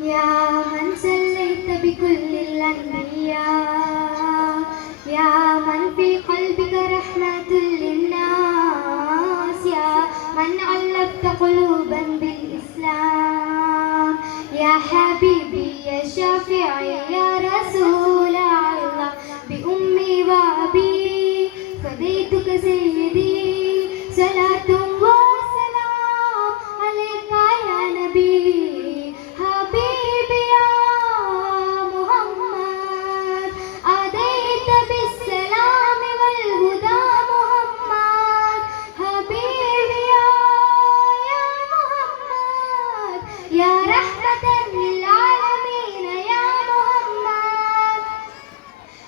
يا من سليت بكل الأنبياء، يا من في قلبك رحمة للناس، يا من علقت قلوبا بالإسلام، يا حبيبي يا شافعي يا رسول الله، بأمي وأبي فديتك سيدي، صلاة وسلام عليك يا نبي حبيبي يا محمد، أتيت بالسلام والهدى محمد، حبيبي يا محمد، يا رحمة للعالمين يا محمد،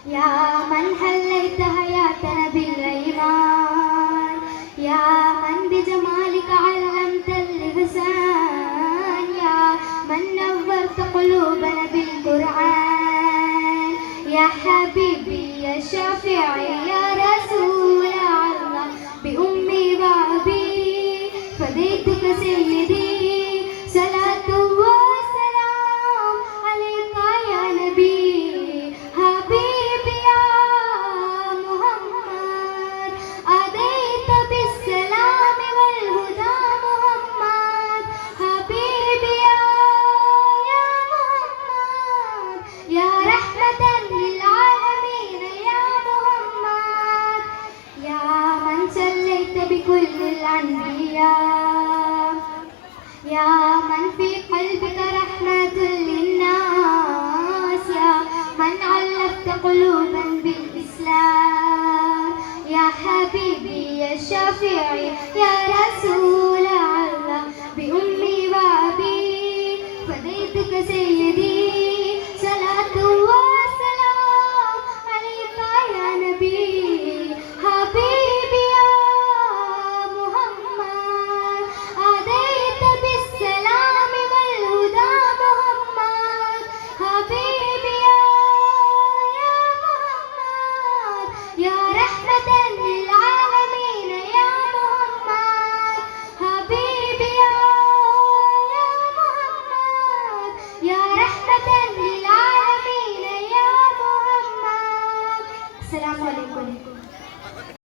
يا من حليت حياتنا بالإيمان، يا من بجمالك علمت الإحسان، يا من نورت قلوبنا بالقرآن، يا حبيبي يا شافعي يا رسول الله، بأمي وأبي فديتك سيدي، صلاة وسلام عليك يا نبي حبيبي يا محمد، أتيت بالسلام والهدى محمد، حبيبي يا محمد، يا رحمة للعالمين يا محمد، يا من سليت بكل الأنبياء، يا من في قلبك رحمة للناس، يا من علقت قلوبا بالإسلام، يا حبيبي يا شافعي يا